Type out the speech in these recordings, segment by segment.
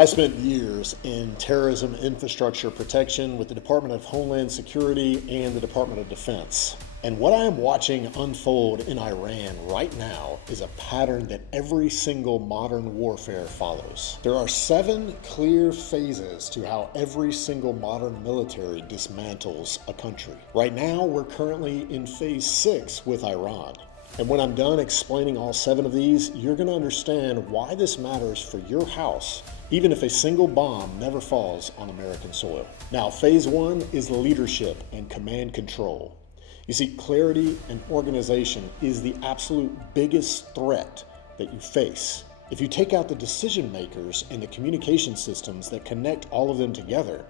I spent years in terrorism infrastructure protection with the Department of Homeland Security and the Department of Defense. And what I am watching unfold in Iran right now is a pattern that every single modern warfare follows. There are 7 clear phases to how every single modern military dismantles a country. Right now, we're currently in phase 6 with Iran. And when I'm done explaining all 7 of these, you're going to understand why this matters for your house, even if a single bomb never falls on American soil. Now, phase 1 is leadership and command control. You see, clarity and organization is the absolute biggest threat that you face. If you take out the decision makers and the communication systems that connect all of them together,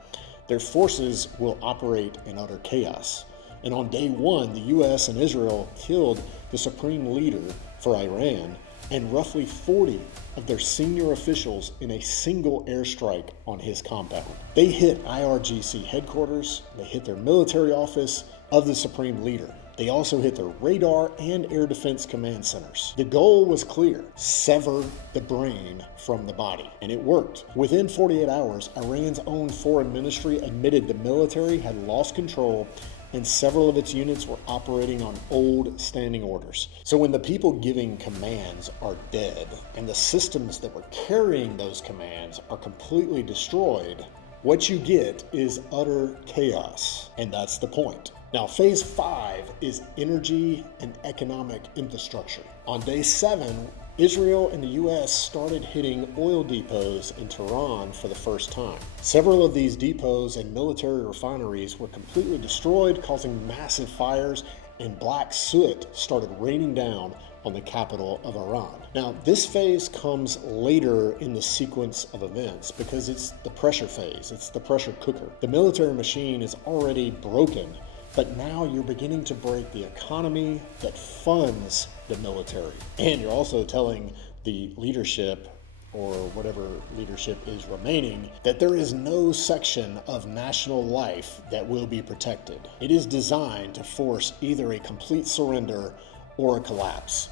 their forces will operate in utter chaos. And on day 1, the US and Israel killed the supreme leader for Iran and roughly 40 of their senior officials in a single airstrike on his compound. They hit IRGC headquarters, they hit their military office of the supreme leader. They also hit their radar and air defense command centers. The goal was clear: sever the brain from the body. And it worked. Within 48 hours, Iran's own foreign ministry admitted the military had lost control and several of its units were operating on old standing orders. So when the people giving commands are dead and the systems that were carrying those commands are completely destroyed, what you get is utter chaos. And that's the point. Now, phase 5 is energy and economic infrastructure. On day 7, Israel and the US started hitting oil depots in Tehran for the first time. Several of these depots and military refineries were completely destroyed, causing massive fires, and black soot started raining down on the capital of Iran. Now, this phase comes later in the sequence of events because it's the pressure phase, it's the pressure cooker. The military machine is already broken, but now you're beginning to break the economy that funds the military. And you're also telling the leadership, or whatever leadership is remaining, that there is no section of national life that will be protected. It is designed to force either a complete surrender or a collapse.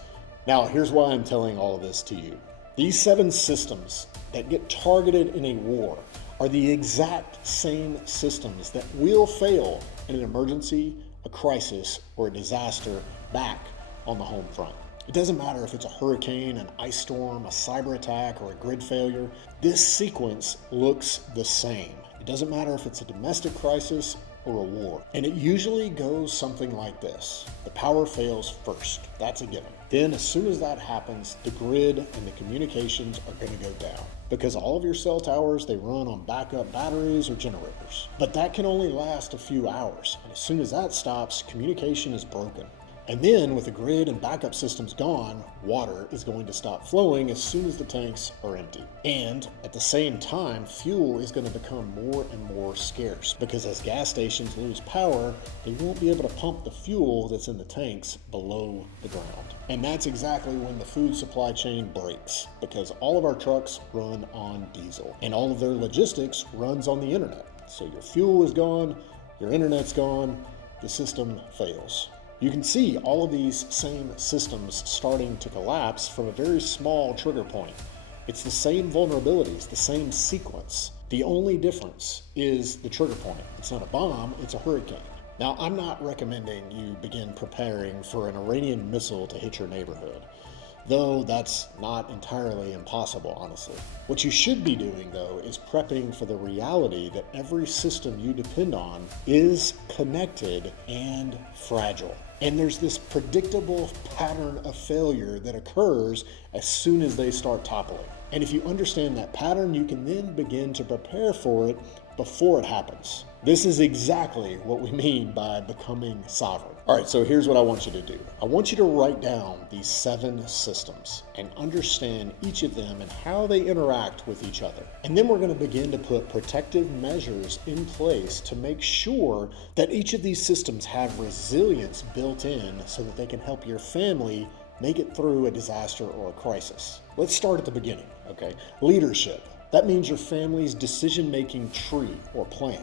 Now, here's why I'm telling all of this to you. These 7 systems that get targeted in a war are the exact same systems that will fail in an emergency, a crisis, or a disaster back on the home front. It doesn't matter if it's a hurricane, an ice storm, a cyber attack, or a grid failure. This sequence looks the same. It doesn't matter if it's a domestic crisis or a war. And it usually goes something like this. The power fails first. That's a given. Then as soon as that happens, the grid and the communications are going to go down, because all of your cell towers, they run on backup batteries or generators. But that can only last a few hours. And as soon as that stops, communication is broken. And then with the grid and backup systems gone, water is going to stop flowing as soon as the tanks are empty. And at the same time, fuel is going to become more and more scarce, because as gas stations lose power, they won't be able to pump the fuel that's in the tanks below the ground. And that's exactly when the food supply chain breaks, because all of our trucks run on diesel and all of their logistics runs on the internet. So your fuel is gone, your internet's gone, the system fails. You can see all of these same systems starting to collapse from a very small trigger point. It's the same vulnerabilities, the same sequence. The only difference is the trigger point. It's not a bomb, it's a hurricane. Now, I'm not recommending you begin preparing for an Iranian missile to hit your neighborhood, though that's not entirely impossible, honestly. What you should be doing, though, is prepping for the reality that every system you depend on is connected and fragile. And there's this predictable pattern of failure that occurs as soon as they start toppling. And if you understand that pattern, you can then begin to prepare for it before it happens. This is exactly what we mean by becoming sovereign. All right, so here's what I want you to do. I want you to write down these 7 systems and understand each of them and how they interact with each other. And then we're going to begin to put protective measures in place to make sure that each of these systems have resilience built in so that they can help your family make it through a disaster or a crisis. Let's start at the beginning, okay? Leadership. That means your family's decision-making tree or plan.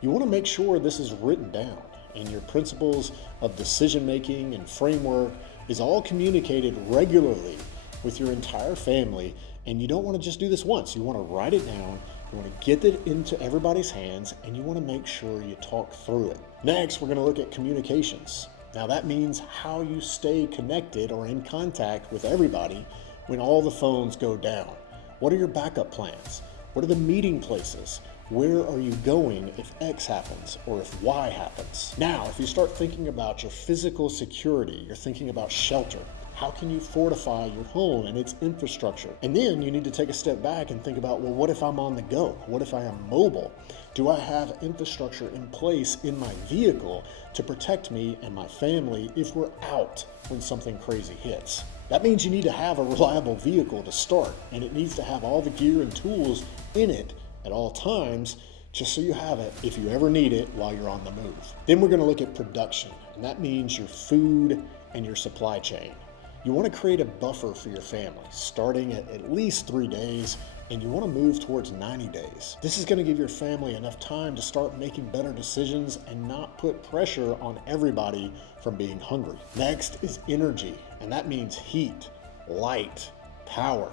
You want to make sure this is written down and your principles of decision-making and framework is all communicated regularly with your entire family And you don't want to just do this once. You want to write it down, you want to get it into everybody's hands, and you want to make sure you talk through it. Next, we're going to look at communications. Now that means how you stay connected or in contact with everybody when all the phones go down. What are your backup plans? What are the meeting places? Where are you going if X happens or if Y happens? Now, if you start thinking about your physical security, you're thinking about shelter. How can you fortify your home and its infrastructure? And then you need to take a step back and think about, well, what if I'm on the go? What if I am mobile? Do I have infrastructure in place in my vehicle to protect me and my family if we're out when something crazy hits? That means you need to have a reliable vehicle to start, and it needs to have all the gear and tools in it at all times, just so you have it if you ever need it while you're on the move. Then we're going to look at production, and that means your food and your supply chain. You want to create a buffer for your family, starting at least 3 days, and you want to move towards 90 days. This is going to give your family enough time to start making better decisions and not put pressure on everybody from being hungry. Next is energy, and that means heat, light, power.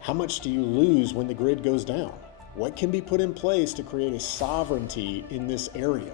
How much do you lose when the grid goes down? What can be put in place to create a sovereignty in this area?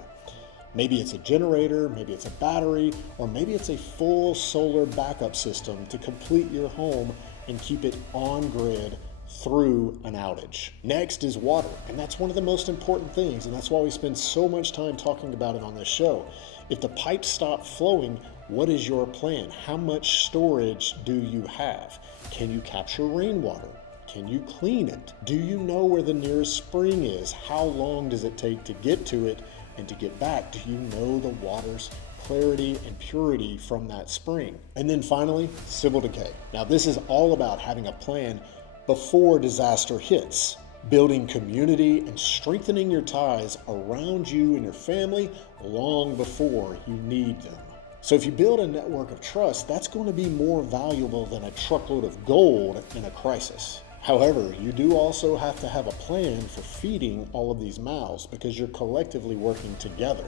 Maybe it's a generator, maybe it's a battery, or maybe it's a full solar backup system to complete your home and keep it on grid through an outage. Next is water, and that's one of the most important things, and that's why we spend so much time talking about it on this show. If the pipes stop flowing, what is your plan? How much storage do you have? Can you capture rainwater? Can you clean it? Do you know where the nearest spring is? How long does it take to get to it and to get back? Do you know the water's clarity and purity from that spring? And then finally, civil decay. Now this is all about having a plan before disaster hits, building community and strengthening your ties around you and your family long before you need them. So if you build a network of trust, that's going to be more valuable than a truckload of gold in a crisis. However, you do also have to have a plan for feeding all of these mouths because you're collectively working together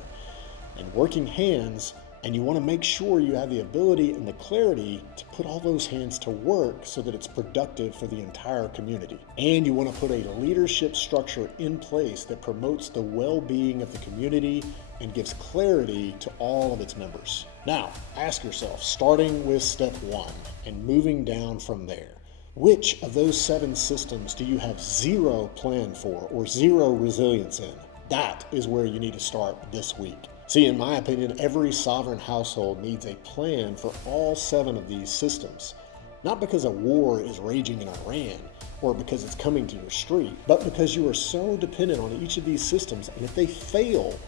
and working hands, and you want to make sure you have the ability and the clarity to put all those hands to work so that it's productive for the entire community. And you want to put a leadership structure in place that promotes the well-being of the community and gives clarity to all of its members. Now, ask yourself, starting with step 1 and moving down from there, which of those 7 systems do you have zero plan for or zero resilience in? That is where you need to start this week. See, in my opinion, every sovereign household needs a plan for all 7 of these systems. Not because a war is raging in Iran or because it's coming to your street, but because you are so dependent on each of these systems, and if they fail,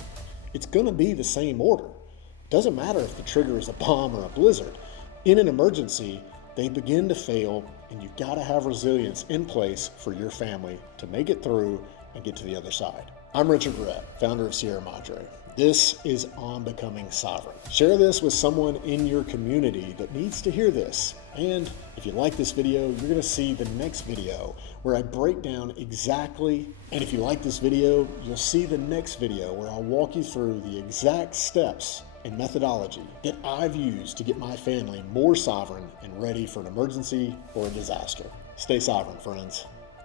it's going to be the same order. It doesn't matter if the trigger is a bomb or a blizzard. In an emergency, they begin to fail, and you've got to have resilience in place for your family to make it through and get to the other side. I'm Richard Rhett, founder of Sierra Madre. This is On Becoming Sovereign. Share this with someone in your community that needs to hear this. And if you like this video, you're going to see the next video where I break down exactly, and if you like this video, you'll see the next video where I'll walk you through the exact steps and methodology that I've used to get my family more sovereign and ready for an emergency or a disaster. Stay sovereign, friends.